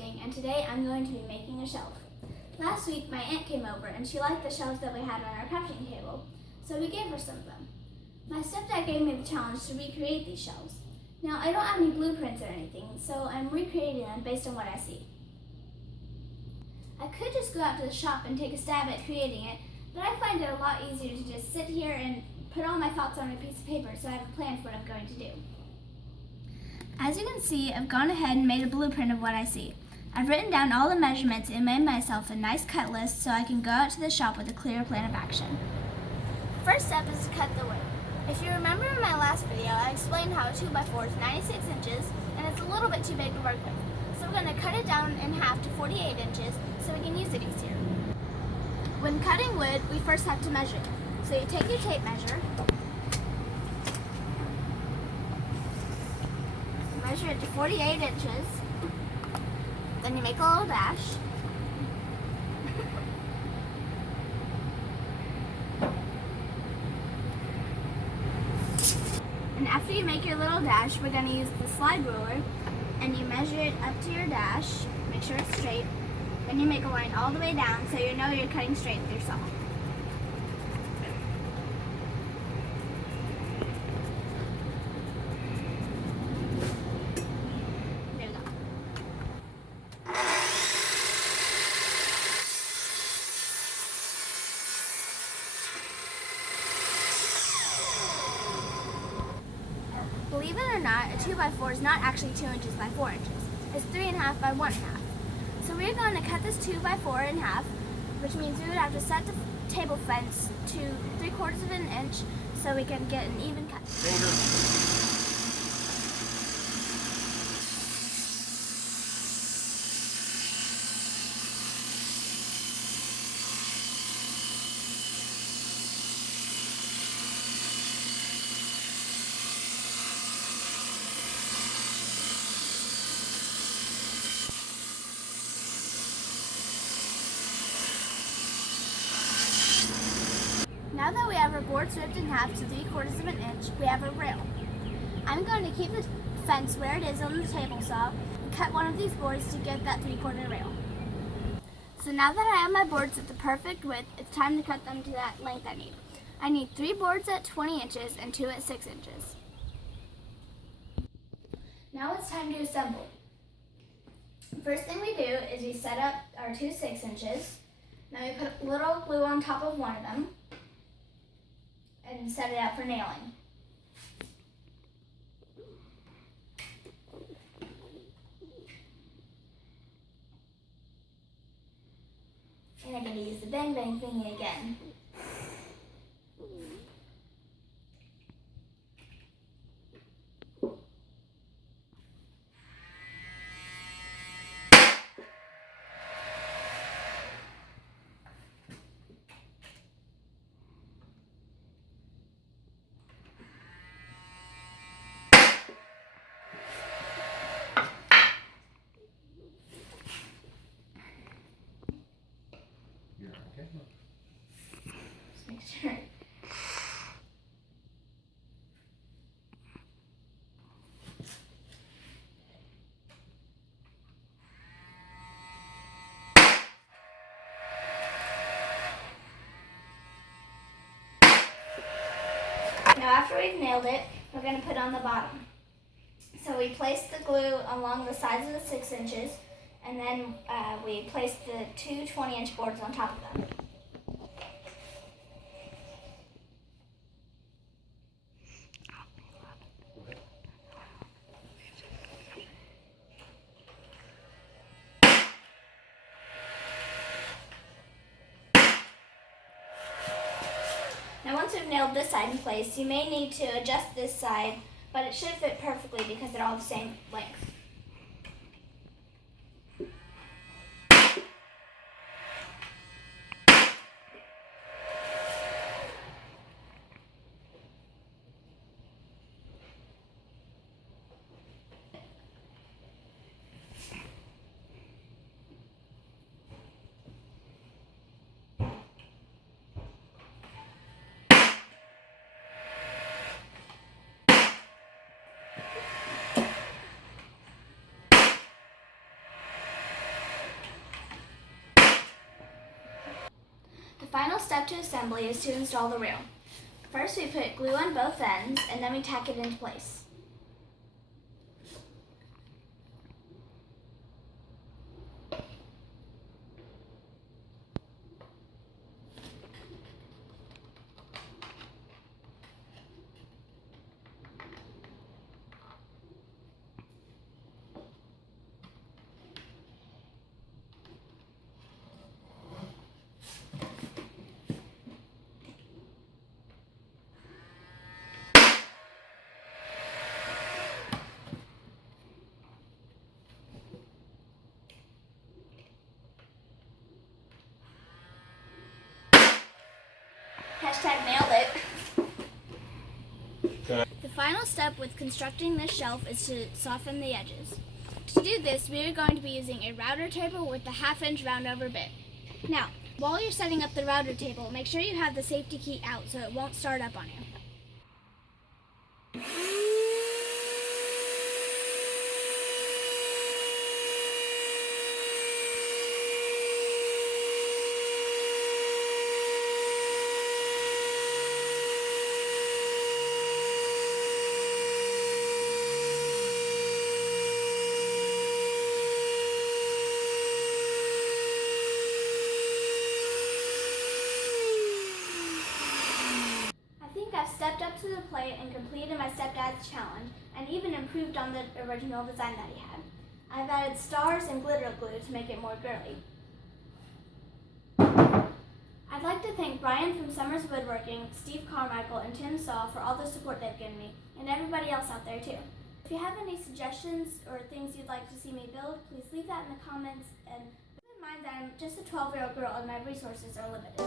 Woodworking, and today I'm going to be making a shelf. Last week my aunt came over and she liked the shelves that we had on our crafting table, so we gave her some of them. My stepdad gave me the challenge to recreate these shelves. Now I don't have any blueprints or anything, so I'm recreating them based on what I see. I could just go out to the shop and take a stab at creating it, but I find it a lot easier to just sit here and put all my thoughts on a piece of paper so I have a plan for what I'm going to do. As you can see, I've gone ahead and made a blueprint of what I see. I've written down all the measurements and made myself a nice cut list so I can go out to the shop with a clear plan of action. First step is to cut the wood. If you remember in my last video, I explained how a 2x4 is 96 inches and it's a little bit too big to work with. So we're going to cut it down in half to 48 inches so we can use it easier. When cutting wood, we first have to measure it. So you take your tape measure, measure it to 48 inches, then you make a little dash. And after you make your little dash, we're going to use the slide ruler and you measure it up to your dash, make sure it's straight, then you make a line all the way down so you know you're cutting straight with your saw. Believe it or not, a 2x4 is not actually 2 inches by 4 inches. It's 3.5 by 1.5. So we're going to cut this 2x4 in half, which means we would have to set the table fence to 3/4 of an inch so we can get an even cut. Now that we have our boards ripped in half to 3/4 of an inch, we have a rail. I'm going to keep the fence where it is on the table saw and cut one of these boards to get that 3/4 rail. So now that I have my boards at the perfect width, it's time to cut them to that length I need. I need 3 boards at 20 inches and 2 at 6 inches. Now it's time to assemble. First thing we do is we set up our 2 6 inches. Now we put a little glue on top of one of them and set it out for nailing. And I'm going to use the bang bang thingy again. Just make sure. Now after we've nailed it, we're going to put on the bottom. So we place the glue along the sides of the 6 inches, and then we place the 2 20-inch boards on top of them. Now once we've nailed this side in place, you may need to adjust this side, but it should fit perfectly because they're all the same length. step to assembly is to install the rail. First, we put glue on both ends, and then we tack it into place. Hashtag nailed it. Okay. The final step with constructing this shelf is to soften the edges. To do this, we are going to be using a router table with a 1/2-inch round over bit. Now, while you're setting up the router table, make sure you have the safety key out so it won't start up on you. I've stepped up to the plate and completed my stepdad's challenge, and even improved on the original design that he had. I've added stars and glitter glue to make it more girly. I'd like to thank Brian from Summers Woodworking, Steve Carmichael, and Tim Saw for all the support they've given me, and everybody else out there too. If you have any suggestions or things you'd like to see me build, please leave that in the comments, and keep in mind that I'm just a 12-year-old girl and my resources are limited.